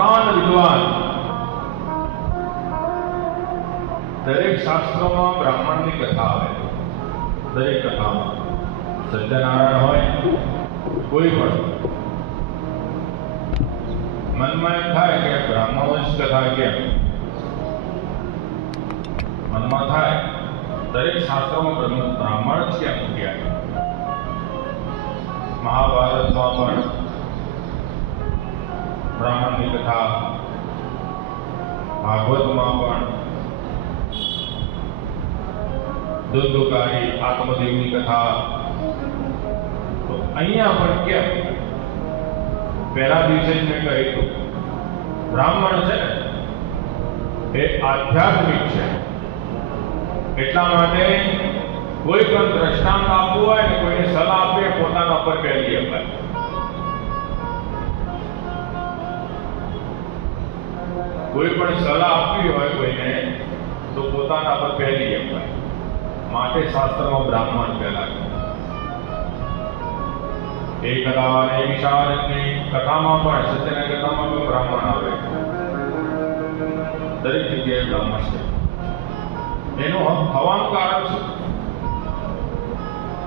પ્રકાંડ વિદ્વાન, દરેક શાસ્ત્રોમાં બ્રાહ્મણની કથા આવે. દરેક કથામાં સત્યનારાયણ હોય કોઈ પણ મનમાં એમ થાય કે બ્રાહ્મણો જ કથા કેમ મનમાં થાય. દરેક શાસ્ત્રોમાં બ્રાહ્મણ જ કેમ મૂક્યા. મહાભારતમાં પણ બ્રાહ્મણની કથા, ભાગવતમાં પણ દુર્દુકારી આત્મદેવની કથા. તો અહીંયા પણ કેમ? પહેલા દિવસે જ મેં કહ્યું બ્રાહ્મણ છે ને એ આધ્યાત્મિક છે. એટલા માટે કોઈ પણ દ્રષ્ટાંત આપવું હોય ને કોઈને સલાહ આપે પોતાના પર પહેલી અપાય. કોઈ પણ સલાહ આપવી હોય કોઈને તો પોતાના પર પહેલી અપાય. માટે શાસ્ત્રમાં બ્રાહ્મણ પહેલા. એ કથા અને વિશાળની કથામાં પણ સત્યના કથામાં પણ બ્રાહ્મણ આવે. દરેક જગ્યાએ બ્રાહ્મણ છે. એનું થવાનું કારણ શું?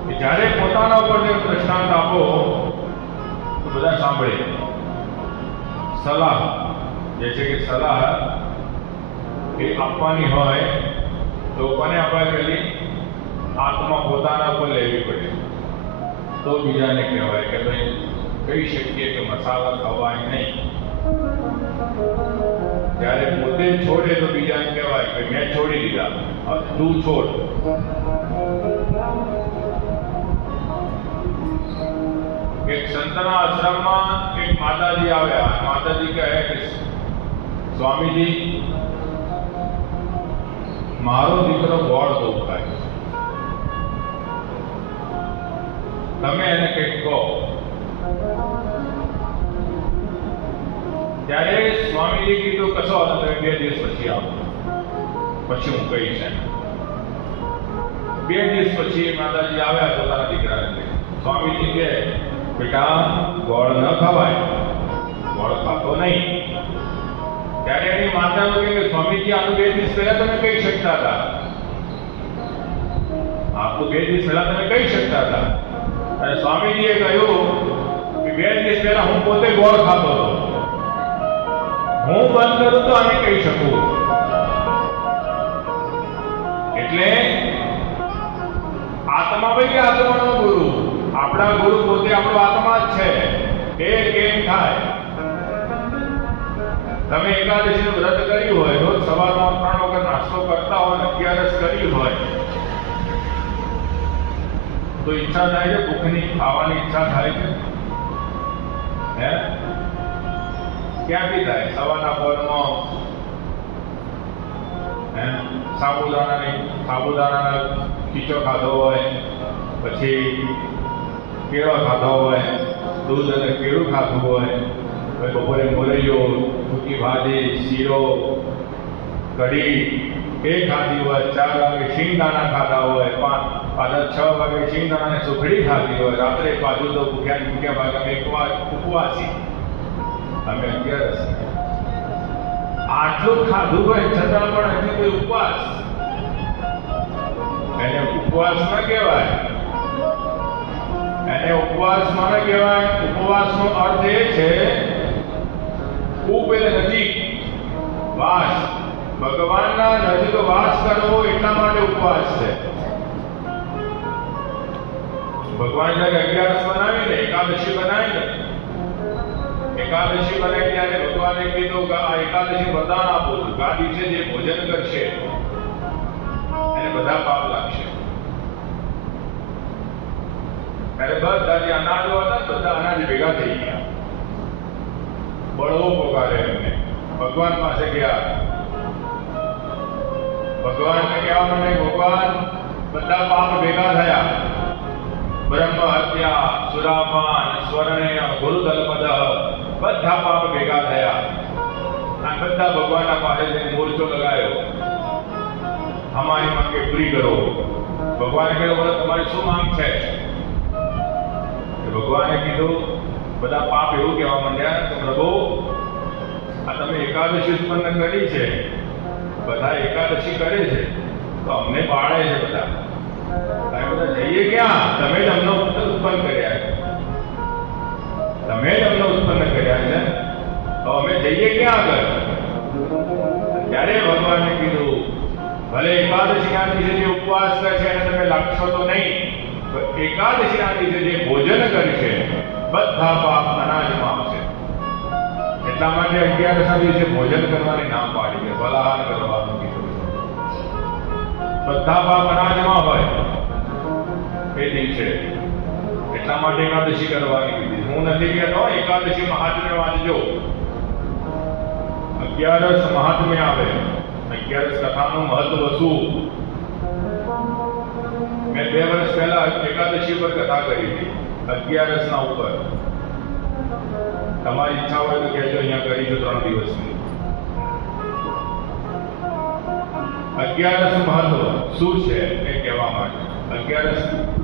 કે જ્યારે પોતાના ઉપર દ્રષ્ટાંત આપો તો બધા સાંભળે. સલાહ જે છે કે સલાહ એ આપવાની હોય તો કોને અપાય? પેલી આત્મા પોતાના ઉપર લેવી પડે તો બીજાને કહેવાય કે ભાઈ કહી શકીએ કે મસાલા ખવાય નહીં. જ્યારે પોતે છોડે તો બીજાને કહેવાય કે મેં છોડી દીધા, તું છોડ. એક સંતના આશ્રમમાં એક માતાજી આવ્યા. માતાજી કહે કે સ્વામીજી, મારો દીકરો ગોળ બહુ ખાય, તમે એને કંઈક કહો. ત્યારે સ્વામીજી કીધું કશો હતો, તમે 2 દિવસ પછી આવો, પછી હું કહીશ. 2 દિવસ પછી માતાજી આવ્યા પોતાના દીકરાને. સ્વામીજી કહે બેટા ગોળ ન ખવાય, ગોળ ખાતો નહીં. ત્યારે એની માતાનું કહે કે સ્વામીજી આનું 2 દિવસ પહેલા તમે કહી શકતા હતા, આપનું 2 દિવસ પહેલા તમે કહી શકતા હતા. અને સ્વામીજીએ કહ્યું કે 2 દિવસ પહેલા હું પોતે ગોળ ખાતો હતો, હું બંધ કરું તો આને કહી શકું. એટલે આત્મા ભાઈ આત્માનો ગુરુ, આપણા ગુરુ પોતે આપણો આત્મા જ છે. એ કેમ થાય? તમે એકાદશીનું વ્રત કર્યું હોય, રોજ સવારમાં 3 વખત નાસ્તો કરતા હોય, 11 કર્યું હોય તો ઈચ્છા થાય છે ભૂખની, ખાવાની ઈચ્છા થાય છે. હે ક્યાંથી થાય? સવારના પોરમાં સાબુદાણાનો ખીચો ખાધો હોય, પછી કેળા ખાધા હોય, દૂધ અને કેળું ખાધું હોય, બપોરે મોરૈયો, સૂકી ભાજી, શીરો, કઢી એ ખાધી હોય, 4 વાગે શિંગદાણા ખાધા હોય, પાછા 6 વાગે શિંગદાણાને સુખડી ખાધી હોય, રાત્રે પાછું તો ભૂખ્યા ભાગે અમે ઉપવાસી, અમે 11. આટલું ખાધું હોય છતાં પણ હજી કોઈ ઉપવાસ, એને ઉપવાસ ન કહેવાય. એને ઉપવાસમાં ન કહેવાય. ઉપવાસનો અર્થ એ છે ખૂબ એટલે નજીક વાસ, ભગવાનના નજીક વાસ કરવો, એટલા માટે ઉપવાસ છે. ભગવાન જયારે 11 બનાવીને, એકાદશી બનાવીને, એકાદશી બનાવી ત્યારે ભગવાને કીધું કે આ એકાદશી વરદાન આપું છું, આ દિવસે જે ભોજન કરશે એને બધા પાપ લાગશે. ત્યારે બધા જે અનાજો હતા બધા અનાજ ભેગા થઈ ગયા. બળવો પોકારે એમને. ભગવાન પાસે ગયા. ભગવાનને કહેવા માંડે ભગવાન બધા પાપ ભેગા થયા. બ્રહ્મ હત્યા, સુરાપાન, સ્વર્ણેય, ગુરુદલપદ, બધા પાપ ભેગા થયા. આ બધા ભગવાનના પાસે જઈને મોરચો લગાવ્યો, અમારી માંગે પૂરી કરો. ભગવાને કહ્યું બોલો તમારી શું માંગ છે? ભગવાને કીધું બધા પાપ એવું કહેવા માંડ્યા કે પ્રભુ આ આ તમે એકાદશી ઉત્પન્ન કરી છે, બધા એકાદશી કરે છે, તો અમને બાળે છે બધા. તમે બધા જઈએ ક્યાં? તમે જ અમને ઉત્પન્ન કર્યા છે, તમે જ અમને ઉત્પન્ન કર્યા છે, તો અમે જઈએ ક્યાં આગળ? ત્યારે ભગવાને કીધું ભલે એકાદશીના દિવસે જે ઉપવાસ કરશે એને તમે લાગશો તો નહીં, એકાદશીના દિવસે જે ભોજન કરશે બધા પાપ અનાજમાં આવશે. એટલા માટે 11ના દિવસે ભોજન કરવાની ના પાડી છે, ફલાહાર કરવાનું કીધું. બધા પાપ અનાજમાં હોય એ દિવસે, એટલા માટે એકાદશી કરવાની કીધી. હું નથી કહેતો એકાદશી મહાત્મ્ય વાંચજો, 11 મહાત્મ્ય આવે. 11 કથાનું મહત્વ શું? મેં 2 વર્ષ પહેલા એકાદશી પર કથા કરી હતી, 11ના ઉપર. તમારી ઈચ્છા હોય તો કહેજો, અહીંયા કરીશું 3 દિવસની. 11 મહત્વ શું છે એ કહેવા માટે. 11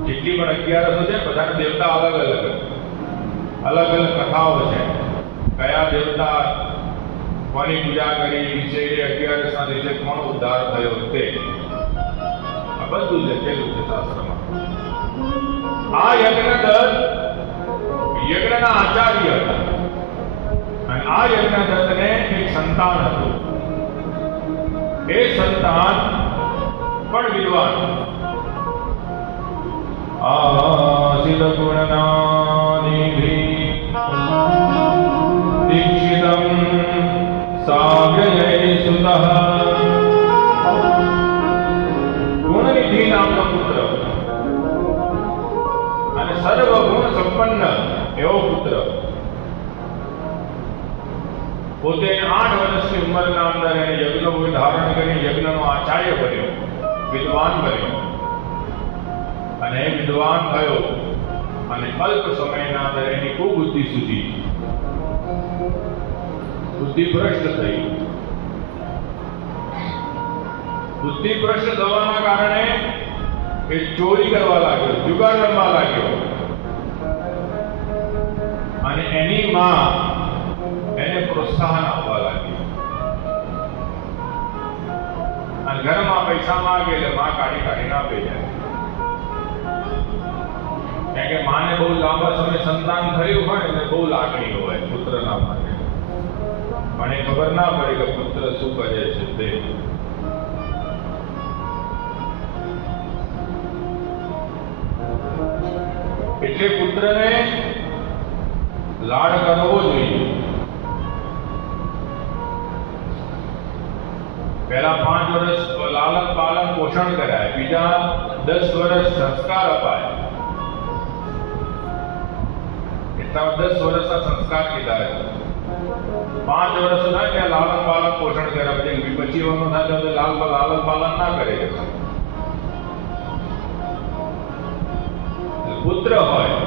જેટલી પણ 11 છે, બધાના દેવતા અલગ અલગ કથાઓ છે. કયા દેવતા કોની પૂજા કરી વિશે, 11ના દિવસે કોનો ઉદ્ધાર થયો તે આ બધું લખેલું છે શાસ્ત્રમાં. આ યજ્ઞના આચાર્ય હતા, અને આ યજ્ઞદત્તને એક સંતાન હતું. એ સંતાન પણ વિદ્વાન, આસિત ગુણનાનિધિ દીક્ષિતમ સાવ્યય સુતઃ. ગુણનિધિ નામનો પુત્ર અને સર્વ ગુણ સંપન્ન એવો પુત્ર. પોતે 8 વર્ષની ઉંમરના અંદર એને યજ્ઞ ધારણ કરી યજ્ઞનો આચાર્ય બન્યો, વિદ્વાન બન્યો. અને એ વિદ્વાન થયો અને અલ્પ સમયના અંદર એની કુબુદ્ધિ સુધી બુદ્ધિ ભ્રષ્ટ થઈ. બુદ્ધિ ભ્રષ્ટ થવાના કારણે એ ચોરી કરવા લાગ્યો, જુગાર રમવા લાગ્યો. અને એની માં એને પ્રોત્સાહન આપવા લાગી. અને ઘરમાં પૈસા માંગે એટલે માં કાઢીને આપે જાય. કારણ કે માને બહુ લાંબા સમય સંતાન થયું હોય એટલે બહુ લાગણી હોય પુત્રના માટે, પણ એ ખબર ના પડે કે પુત્ર શું કરે છે તે. એટલે પુત્રને લાડ કરવો જોઈએ. પહેલા 5 વર્ષ લાલન પાલન પોષણ કરાય, બીજા 10 વર્ષ સંસ્કાર અપાય. એટલા 10 વર્ષના સંસ્કાર કીધા. 5 વર્ષ થાય ત્યાં લાલન પાલન પોષણ કરે, પછી 25 વર્ષનો થાય તો લાલન પાલન ના કરે. પુત્ર હોય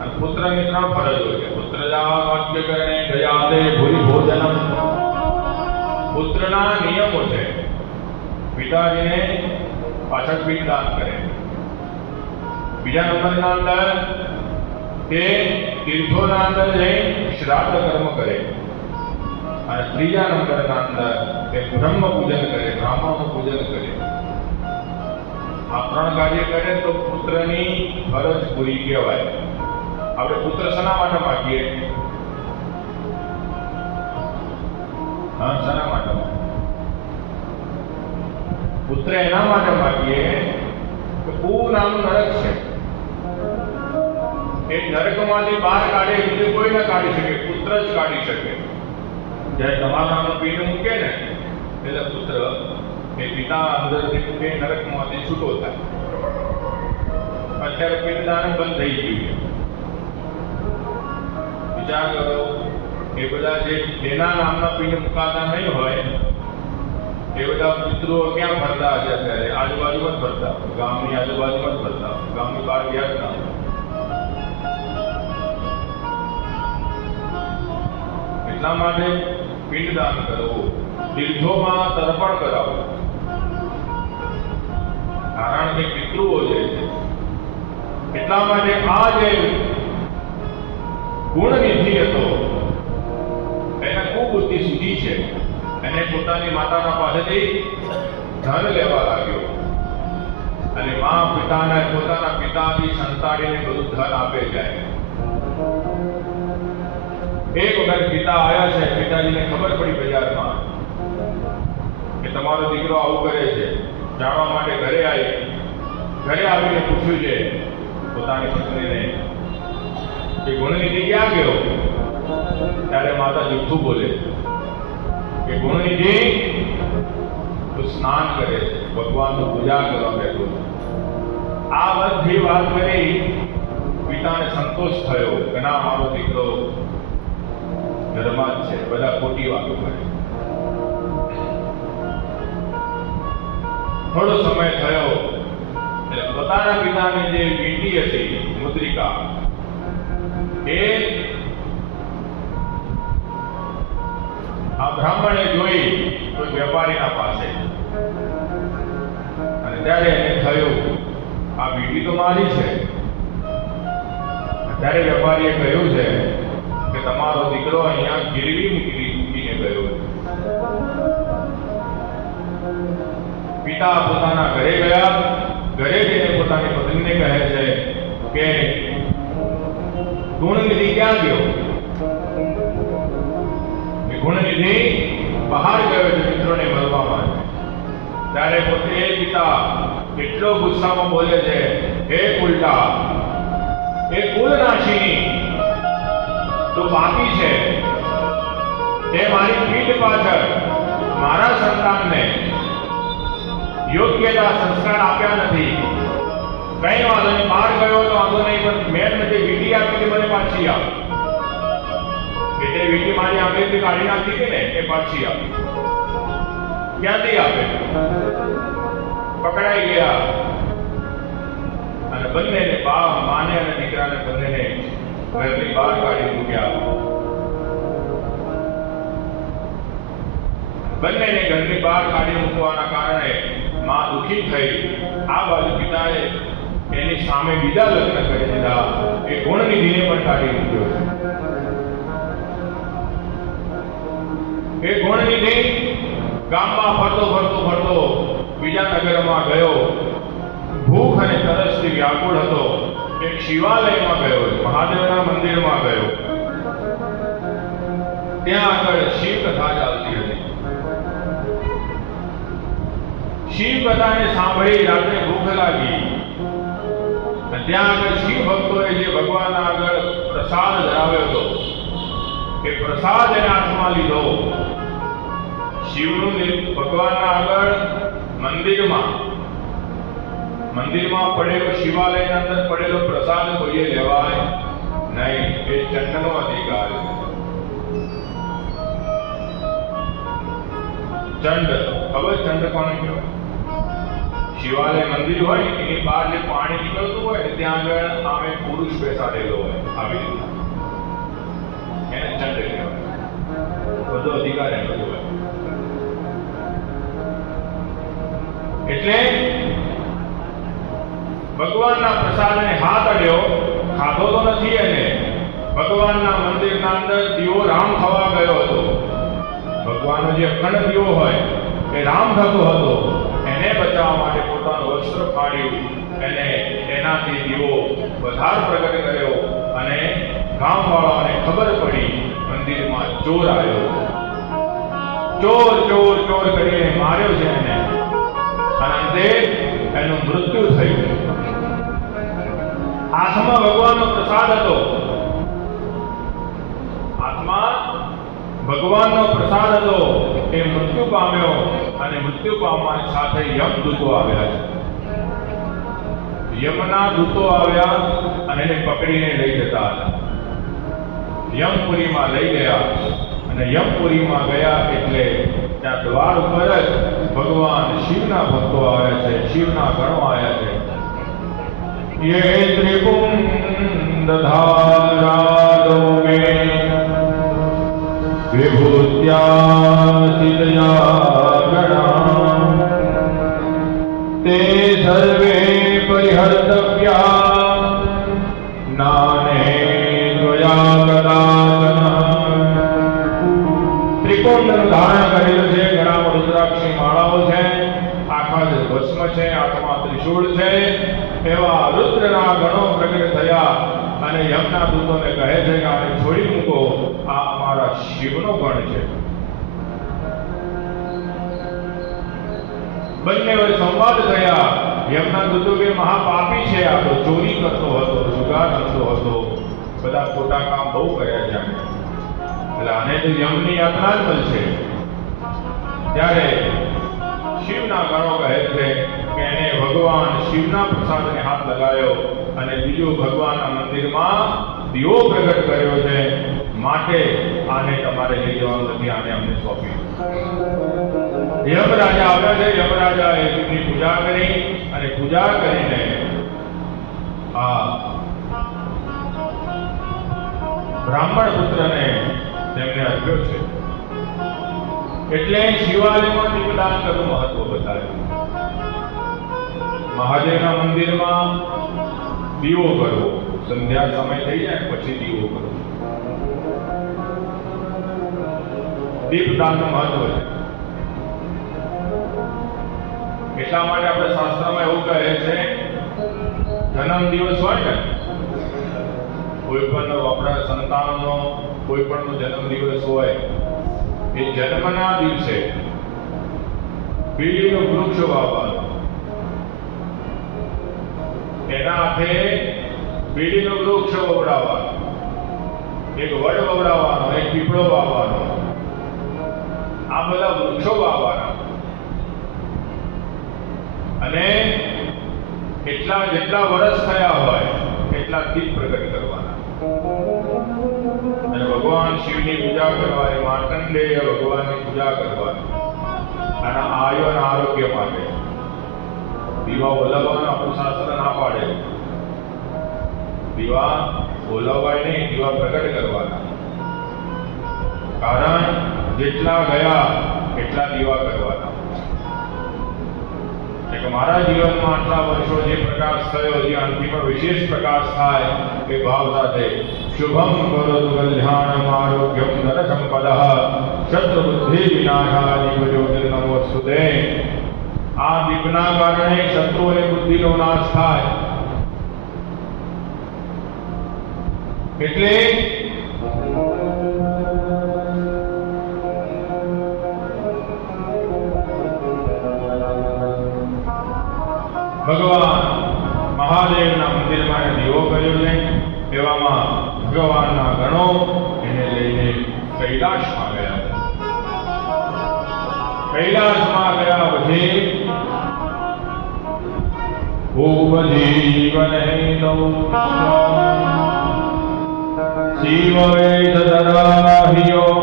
અને પુત્રની 3 ફરજ હોય. પુત્ર વાક્ય કરણે ગયાતે ભૂરી ભોજનમ. પુત્રના નિયમો છે. પિતાજીને પાછળ પિંડદાન કરે. બીજા નંબરના અંદર તે તીર્થોના અંદર જઈ શ્રાદ્ધ કર્મ કરે. અને ત્રીજા નંબરના અંદર તે બ્રહ્મ પૂજન કરે, બ્રાહ્મણનું પૂજન કરે. આ 3 કાર્ય કરે તો પુત્રની ફરજ પૂરી કહેવાય. આપણે પુત્ર શના માટે માગીએ? શના માટે? પુત્ર એના માટે માગીએ કે પૂ નામનું નરક છે, એ નરકમાંથી બહાર કાઢે, બીજું કોઈ ના કાઢી શકે, પુત્ર જ કાઢી શકે. જ્યારે તમારા નામનો પિંડ મૂકે ને એટલે પુત્ર એ પિતા અંદરથી મૂકે નરકમાંથી છૂટો થાય. અત્યારે પિંડદાન બંધ થઈ ગયું. વિચાર કરો, એ બધા જેના નામના પિંડ મુકાતા નહીં હોય એ બધા પિતૃઓ ક્યાં ફરતા હશે? અત્યારે આજુબાજુમાં જ ફરતા, ગામની આજુબાજુમાં જ ફરતા, ગામની બહાર ગયા જ ના. એટલા માટે પિંડદાન કરવું, તીર્થોમાં તર્પણ કરાવવું. કારણ કે પિતૃઓ જે છે, એટલા માટે આ જે ગુણનિધિ હતો એને ખૂબ એને પોતાની માતાના પાસેથી ધન લેવા લાગ્યો અને મા પિતાને પોતાના પિતાથી સંતાડીને બધું ધન આપે જાય. એક વખત પિતા આવ્યા છે, પિતાજીને ખબર પડી બજારમાં કે તમારો દીકરો આવું કરે છે. જાણવા માટે ઘરે આવીને પૂછ્યું છે પોતાની પત્નીને કે ગુણનિધિ ક્યાં ગયો? ત્યારે માતા જુઠ્ઠું બોલે કે ગુણનિધિ તો સ્નાન કરે છે, ભગવાનનું પૂજા કરવા બેઠો. આ બધી વાત કરી પિતાને સંતોષ થયો કે ના, મારો દીકરો ધર્માત છે, બધા ખોટી વાતો કરે. થોડો સમય થયો એટલે પોતાના પિતાની જે વીંટી હતી મુદ્રિકા, એ આ બ્રાહ્મણે જોઈ કોઈ વેપારીના પાસે, અને ત્યારે એને થયું આ વીંટી તો મારી છે. ત્યારે વેપારીએ કહ્યું છે કે તમારો દીકરો અહીંયા ગીરવી મૂકીને ગયો. પિતા પોતાના ઘરે ગયા. ઘરે જઈને પોતાની પત્નીને કહે છે કે ગુણનિધિ ક્યાં ગયો? ગુણનિધિ બહાર ગયો છે મિત્રોને મળવા માટે. ત્યારે પોતે પિતા એટલો ગુસ્સામાં બોલે છે, હે ઉલટા, એ કુલનાશીની તો બાકી છે, તે મારી પીઠ પાછળ મારા સંતાનને યોગ્યતા સંસ્કાર આપ્યા નથી. કઈ વાંધો નહીં, બહાર ગયો તો વાંધો નહીં, પણ મેં નથી વીંટી આપી મને પાછી આપ. એટલે વીંટી મારી આંગળીથી કાઢી નાખી હતી ને, એ પાછી આપ. ક્યાંથી આપે? પકડાઈ ગયા અને બંનેને માને અને દીકરાને બંનેને ઘરની બહાર કાઢી મૂક્યા. બંનેને ઘરની બહાર કાઢી મૂકવાના કારણે માં દુઃખી થઈ. આ બાજુ પિતાએ એની સામે બીજા લગ્ન કરી દીધા. એ ગુણનિધિને પણ કાઢી મૂક્યો છે. એ ગુણનિધિ ગામમાં ફરતો બીજા નગરમાં ગયો. ભૂખ અને તરસથી વ્યાકુળ હતો. એક શિવાલયમાં ગયો, મહાદેવના મંદિરમાં ગયો. ત્યાં આગળ શિવ કથા ચાલતી હતી. શિવ કથાને સાંભળી રાત્રે ભૂખ લાગી. ત્યાં આગળ શિવ ભક્તોએ જે ભગવાનના આગળ પ્રસાદ ધરાવ્યો હતો, એ પ્રસાદ એને હાથમાં લીધો. શિવનું ભગવાનના આગળ મંદિરમાં પડેલો, શિવાલયના અંદર પડેલો પ્રસાદ કોઈએ લેવાય નહીં. એ ચંડનો અધિકાર છે. ચંડ, ખબર ચંડ કોને કહેવાય? શિવાલય મંદિર હોય એની બહાર જે પાણી નીકળતું હોય ને, ત્યાં આગળ આમે પુરુષ બેસાડેલો હોય, આવી રીતે એને ચંડ કહેવાય. બધો અધિકાર એનો હોય. એટલે ભગવાનના પ્રસાદને હાથ અડ્યો, ખાધો તો નથી એને. ભગવાનના મંદિરના અંદર દીવો રામ થવા ગયો હતો. ભગવાનનો જે અખંડ દીવો હોય એ રામ થતો હતો. એને બચાવવા માટે પોતાનું વસ્ત્ર ફાડ્યું, એને એનાથી દીવો વધારે પ્રગટ કર્યો અને ગામવાળાઓને ખબર પડી મંદિરમાં ચોર આવ્યો. ચોર કરીને માર્યો છે એને, અને અંતે એનું મૃત્યુ થયું. હાથમાં ભગવાનનો પ્રસાદ હતો. હાથમાં ભગવાનનો પ્રસાદ હતો. એ મૃત્યુ પામ્યો અને મૃત્યુ પામવાની સાથે યમદૂતો આવ્યા છે. યમના દૂતો આવ્યા અને એને પકડીને લઈ જતા હતા. યમપુરીમાં લઈ ગયા અને યમપુરીમાં ગયા એટલે ત્યાં દ્વાર ઉપર જ ભગવાન શિવના ભક્તો આવ્યા છે, શિવના ગણો આવ્યા છે. યે ત્રિપુંડધારા મે વિભૂત્યા સિદ્ધયા ગણા તે સર્વે પરિહર્તવ્યા નાને ત્વયા કદાચન. ત્રિકોણનું ધારણ કરેલું છે અને યમના દૂતોને કહે છે કે આને છોડી મૂકો, આ અમારા શિવનો ગણ છે. બંને વચ્ચે સંવાદ થયા. યમના દૂતો કે મહાપાપી છે, આ તો ચોરી કરતો હતો, જુગાર કરતો હતો, બધા ખોટા કામ બહુ કર્યા છે આને, એટલે આને તો યમની યાતના જ મળશે. ત્યારે શિવના ગણો કહે છે કે એને ભગવાન શિવના પ્રસાદને હાથ લગાવ્યો અને બીજું ભગવાનના મંદિરમાં દીવો પ્રગટ કર્યો છે, માટે આને તમારે લઈ જવાનું નથી, આને અમને સોંપ્યું. યમરાજા આવ્યા છે. યમરાજાએ શિવની પૂજા કરી અને પૂજા કરીને આ બ્રાહ્મણ પુત્રને તેમને આપ્યો છે. એટલે શિવાલયમાં દીપદાન કરવું મહત્વ બતાવ્યું. મહાદેવના મંદિરમાં દીવો કરવો, સંધ્યા સમય થઈ જાય પછી દીવો કરવો, દીપદાનનું મહત્વ છે. એટલા માટે આપણે શાસ્ત્રમાં એવું કહે છે, જન્મ દિવસ હોય ને, કોઈ પણ આપણા સંતાનનો કોઈ પણ જન્મ દિવસ હોય, એ જન્મના દિવસે બીડીનું વૃક્ષ વાવવાનું, એના હાથે બીડીનું વૃક્ષ વવડાવવાનું, એક વડ વવડાવવાનો, એક પીપળો વાવવાનો, આ બધા વૃક્ષો વાવવાના અને જેટલા વર્ષ થયા હોય એટલા દીપ પ્રગટ કરવાના અને ભગવાન શિવની પૂજા કરવાની, માર્કંડેય ભગવાનની પૂજા કરવાની અને આયુ અને આરોગ્ય માટે. દીવા ઓલવવાનો આપણું શાસ્ત્ર ના પાડે, દીવા ઓલવાય નહીં, દીવા પ્રગટ કરવાના. કારણ જેટલા ગયા એટલા દીવા કરવાના. મારા જીવનમાં આટલા વર્ષો જે પ્રકાશ થયો, જે અંતિમ વિશેષ પ્રકાશ થાય એ ભાવ સાથે શુભમ કરોતુ કલ્યાણમ આરોગ્યમ ધન સંપદઃ શત્રુ બુદ્ધિ વિનાશાય જ્યોતિર્નમોસ્તુતે. આ દીપના કારણે શત્રુ અને બુદ્ધિનો નાશ થાય. એટલે ભગવાન મહાદેવના મંદિરમાં દીવો કર્યો છે. એવામાં ભગવાનના ગણો એને લઈને કૈલાસમાં ગયા. કૈલાસમાં ગયા પછી ભૂપજીવન શિવ વેદરાહિયો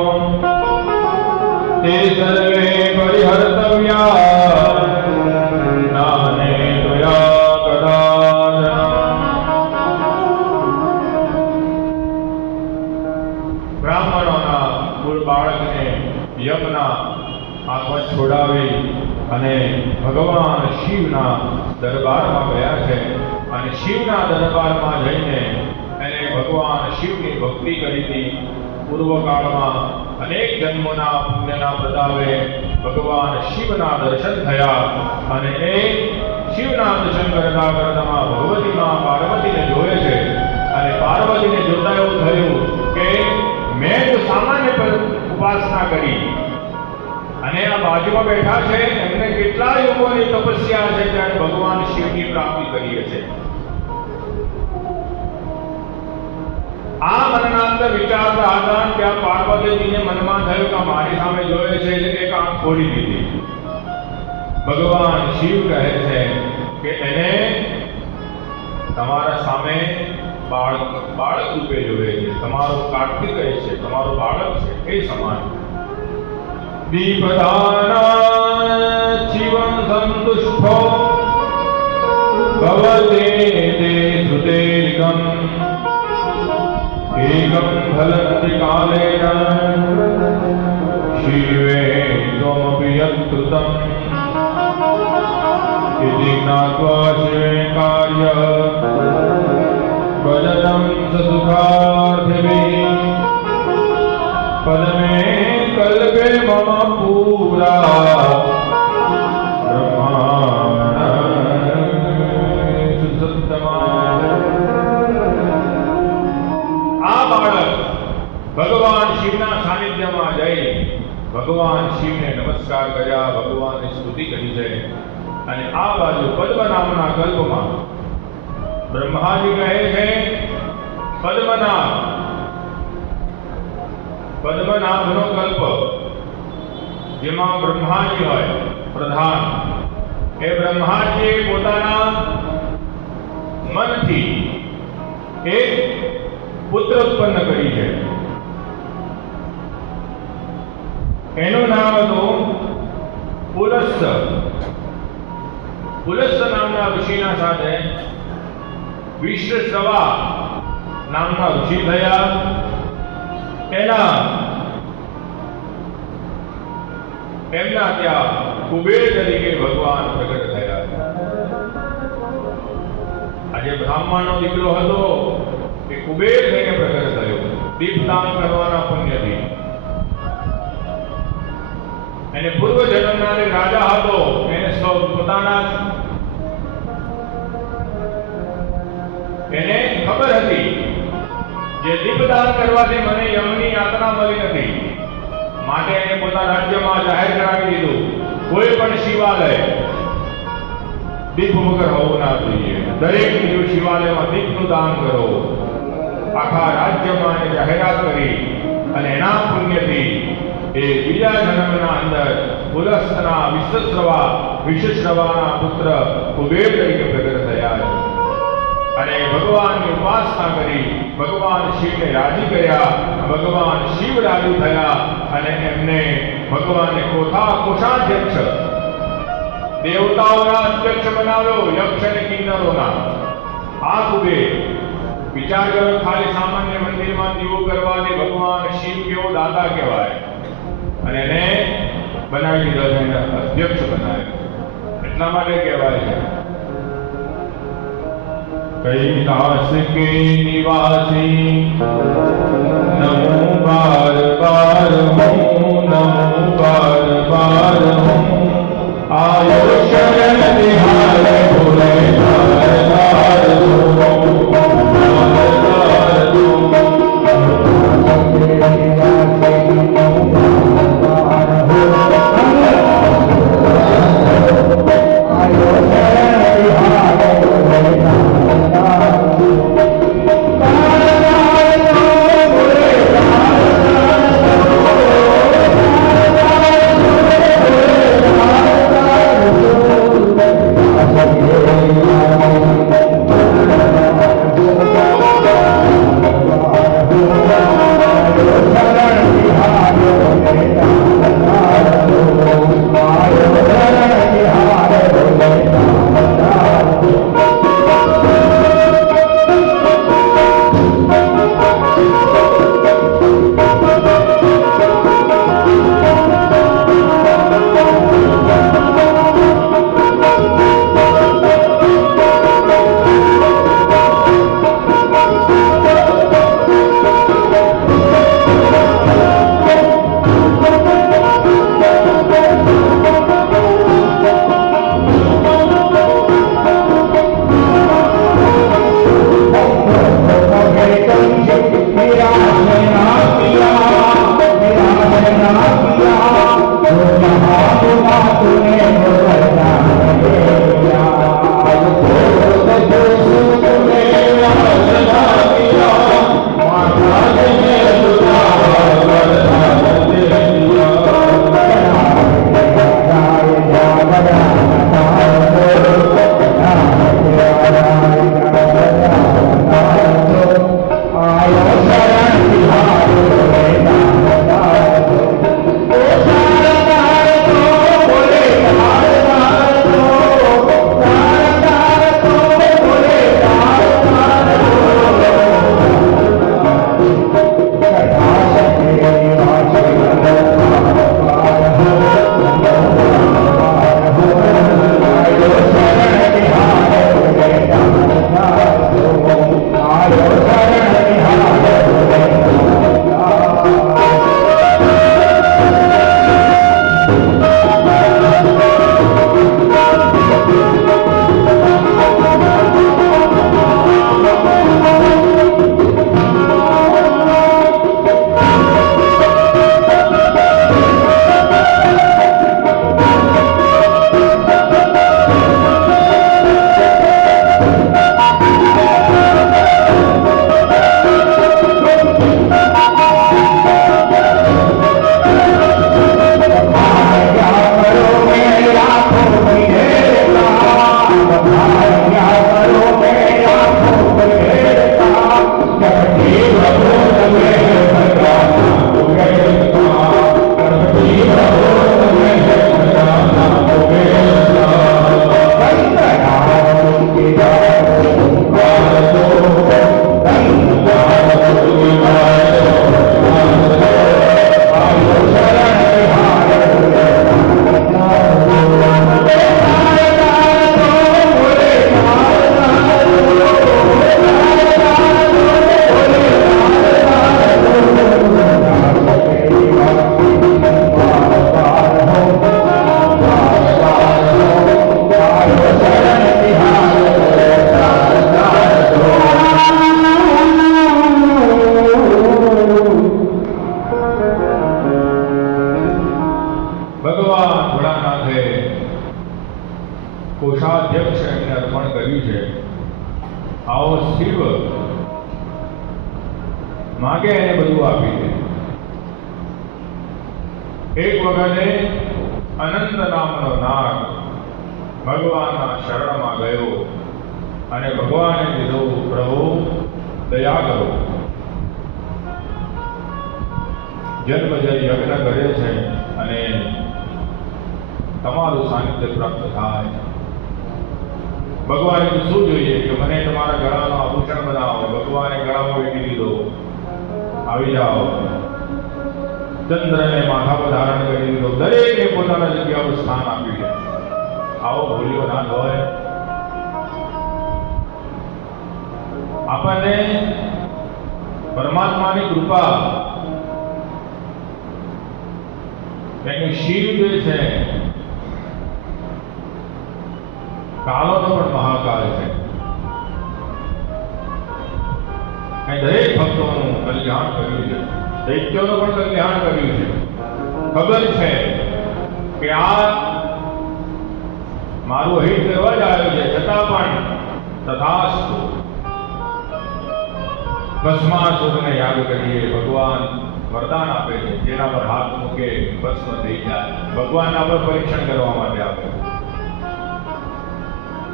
તે સર્વે પરિહર્તવ્યા છોડાવી અને ભગવાન શિવના દરબારમાં ગયા છે. અને શિવના દરબારમાં જઈને એને ભગવાન શિવની ભક્તિ કરી હતી. પૂર્વકાળમાં અનેક જન્મોના પુણ્યના પ્રતાપે ભગવાન શિવના દર્શન થયા અને એ શિવના દર્શન કરતા કરતામાં ભગવતીમાં પાર્વતીને જોવે છે અને પાર્વતીને જોતા એવું થયું કે મેં તો સામાન્ય ઉપાસના કરી અને આ બાજુમાં બેઠા છે એમને કેટલા યુગોની તપસ્યા છે ત્યારે ભગવાન શિવની પ્રાપ્તિ કરી છે. આ મનના અંદર વિચારતા હતા કે આ પાર્વતીજીને મનમાં થયું કે મારી સામે જોયે છે એટલે એક આંખ ખોલી દીધી. ભગવાન શિવ કહે છે કે એને તમારા સામે બાળક રૂપે જોયે છે, તમારો કાર્તિક છે, તમારો બાળક છે એ સમાન. દીપદાન શિવં સંતુષ્ટો ભવતે તે શ્રુતેરિકં એકં ફલંતિ કાલેન શિવે ત્વમપિ યત્કૃતં ઇતિ જ્ઞાત્વા શિવે કાર્ય ભજनं સુખાર્થિભિः પદમે કલ્પે મમ પૂરા ભગવાન શિવના સાનિધ્યમાં જઈ ભગવાન શિવને નમસ્કાર કર્યા, ભગવાનની સ્તુતિ કરી છે. અને આ બાજુ પદ્મ નામના કલ્પમાં બ્રહ્માજી કહે છે, પદ્મનાભનો કલ્પ, જેમાં બ્રહ્માજી હોય પ્રધાન, એ બ્રહ્માજીએ પોતાના મનથી એક પુત્ર ઉત્પન્ન કરી છે. એનું નામ હતું પુલસ્ત. પુલસ્ત નામના ઋષિના સાથે વિશ્વશ્રવા નામના ઋષિ થયા. એમના ત્યાં કુબેર તરીકે ભગવાન પ્રગટ થયા. આજે બ્રાહ્મણનો દીકરો હતો એ કુબેર થઈને પ્રગટ થયો, દીપદાન કરવાના પુણ્યથી. એને પૂર્વ જન્મના રાજા હતો, એને એને ખબર હતી જે દીપદાન કરવાથી મને યમની યાતના મળી નથી, માટે એને પોતાના રાજ્યમાં જાહેર કરાવી દીધું, કોઈ પણ શિવાલય દીપ વગર હોવું ના જોઈએ. દરેક શિવાલયમાં દીપનું દાન કરો. આખા રાજ્યમાં એને જાહેરાત કરી અને એના પુણ્યથી એ બીજા જન્મના અંદર પુલસ્તના વિશ્વશ્રવાના પુત્ર કુબેર તરીકે પ્રગટ થયા છે. અને ભગવાનની ઉપાસના કરી ભગવાન શિવને રાજી કર્યા. ભગવાન શિવ રાજી થયા અને એમને ભગવાનને કોષાધ્યક્ષ, દેવતાઓના અધ્યક્ષ બનાવ્યો, યક્ષ અને કિન્નરોના. આ કુબેર વિચાર કરો, ખાલી સામાન્ય મંદિરમાં દીવો કરવાને ભગવાન શિવ કેવો દાતા કહેવાય, અને એને બનાવી દીધો છે, એને અધ્યક્ષ બનાવ્યો. એટલા માટે કહેવાય છે कैलाश के निवासी नमो बार बार हूँ, नमो बार बार हूँ. आयो शरण निहार भोले धार धार दो, धार धार दो. માગે એને બધું આપી દે. એક વખતે અનંત નામનો નાગ ભગવાનના શરણમાં ગયો અને ભગવાને કીધું, પ્રભુ દયા કરો, જન્મજય યજ્ઞ કરે છે અને તમારું સાનિધ્ય પ્રાપ્ત થાય. ભગવાને તો શું જોઈએ કે મને તમારા ગળાનો આભૂષણ બનાવો. ભગવાને ગળામાં વેઠી દીધો, આવી જાઓ. ચંદ્રને માથા પર ધારણ કરી દીધો. દરેકને પોતાના જગ્યા પર સ્થાન આપ્યું છે. આવો ભૂલ્યો ના હોય. આપણને પરમાત્માની કૃપા, એનું શિવ જે છે કાલોનો પણ મહાકાલ છે. દરેક ભક્તોનું કલ્યાણ કર્યું છે, દૈત્યોનું પણ કલ્યાણ કર્યું છે. ખબર છે કે આ મારું હિત કરવા જ આવ્યું છે, છતાં પણ તથાસ્તુ ભસ્માસુરને યાદ કરીએ. ભગવાન વરદાન આપે છે, જેના પર હાથ મૂકે ભસ્મ થઈ જાય. ભગવાનના પર પરીક્ષણ કરવા માટે આપે.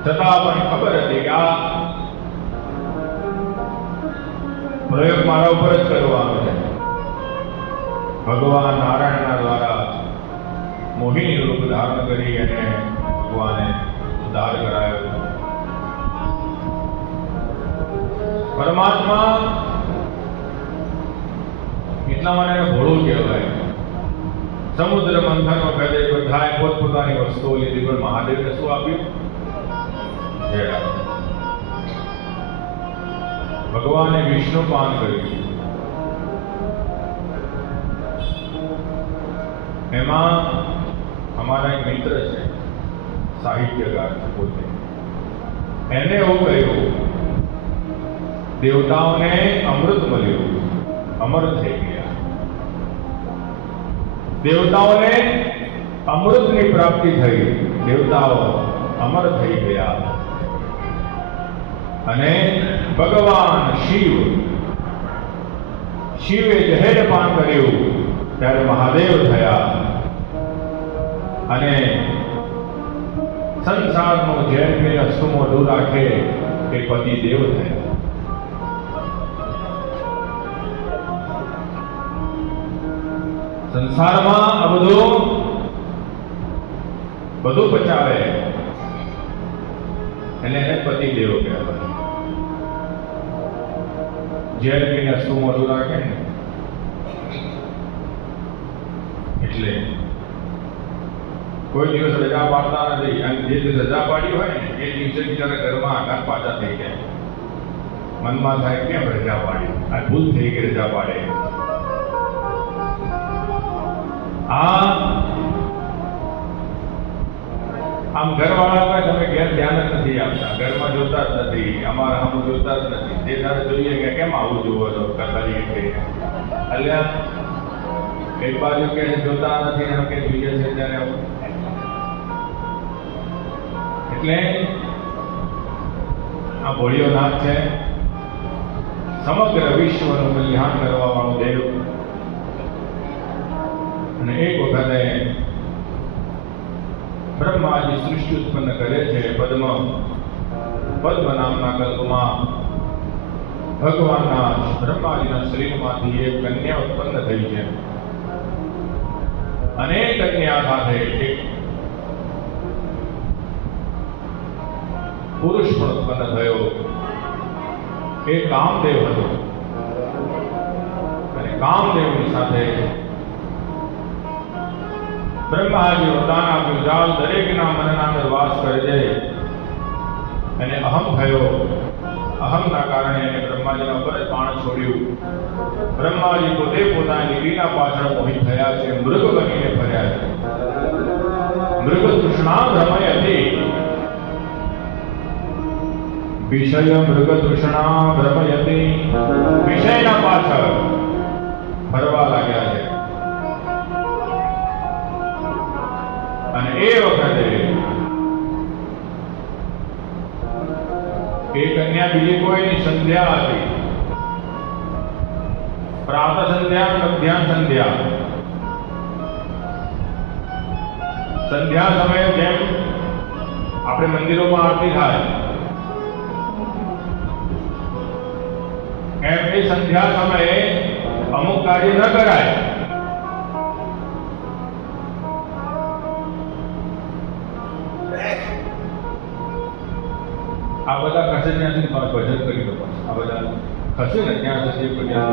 છતાં પણ ખબર હતી કે આ પ્રયોગ મારા ઉપર જ કરવાનો છે. ભગવાન નારાયણના દ્વારા મોહિની રૂપ ધારણ કરી અને ભગવાને ઉદ્ધાર કરાયો. પરમાત્મા એટલા માટે ભોળું કહેવાય. સમુદ્ર મંથન વખતે બધાએ પોતપોતાની વસ્તુઓ લીધી, પણ મહાદેવને શું આપ્યું? ભગવાને વિષ્ણુપાન કર્યું. એમાં અમારા એક મિત્ર છે, સાહિત્યકાર છે પોતે. એને એવું કહ્યું, દેવતાઓને અમૃત મળ્યું, અમર થઈ ગયા. દેવતાઓને અમૃતની પ્રાપ્તિ થઈ, દેવતાઓ અમર થઈ ગયા. અને ભગવાન શિવે જહેર પાન કર્યું ત્યારે મહાદેવ થયા અને સંસારનો ઝેર પીને અસ્તુ મોઢું રાખે એ પતિદેવ થયા. સંસારમાં આ બધું પચાવે એટલે એને પતિદેવ કહેવાય. ઝેર પીને અસ્તુ મોઢું રાખે ને એટલે કોઈ દિવસ રજા પાડતા નથી. અને જે દિવસ રજા પાડી હોય ને એ દિવસે બિચારા ઘરમાં આઘાત પાછા થઈ જાય. મનમાં થાય કેમ રજા પાડી, આ ભૂલ થઈ ગઈ રજા પાડે. આમ ઘરવાળા તમે ઘેર ધ્યાન જ નથી આપતા, ઘરમાં જોતા જ નથી, અમારા આમ જોતા જ નથી. જે તારે જોઈએ કે કેમ આવું જોવો છો કરીએ કે એટલે એક બાજુ કે જોતા નથી એમ કે જોઈએ છે ત્યારે આવું. એટલે આ ભોળિયો નાથ છે, સમગ્ર વિશ્વનું કલ્યાણ કરવા વાળો દેવ. અને એક વખતે બ્રહ્માજી સૃષ્ટિ ઉત્પન્ન કરે છે. પદ્મ નામના કલ્પમાં ભગવાનના બ્રહ્માજીના શરીરમાંથી એક કન્યા ઉત્પન્ન થઈ છે. અને કન્યા સાથે એક પુરુષ પણ ઉત્પન્ન થયો. એ કામદેવ હતો. અને કામદેવની સાથે બ્રહ્માજી વરદાન આપ્યું, જાલ દરેકના મનના અંદર વાસ કરે છે. અને અહમ થયો. અહમના કારણે એને બ્રહ્માજીના ઉપર જ બાણ છોડ્યું. બ્રહ્માજી પોતે પોતાની દીકરીના પાછળ મોહિત થયા છે, મૃગ બનીને ફર્યા છે. મૃગ તૃષ્ણા ભ્રમય હતી. વિષય મૃગ તૃષ્ણા ભ્રમયતી. વિષયના પાછળ ફરવા લાગ્યા છે. અને એ વખતે એ કન્યા બીજી કોઈની સંધ્યા હતી. પ્રાતઃ સંધ્યા મધ્યાહન સંધ્યા. સંધ્યા સમયે જેમ આપણે મંદિરોમાં આરતી થાય એમ એ સંધ્યા સમયે અમુક કાર્ય ન કરાય. આ બધા ખસે ત્યાં સુધી ભજન કરી દો. આ બધા ખસે ને ત્યાં સુધી ભજન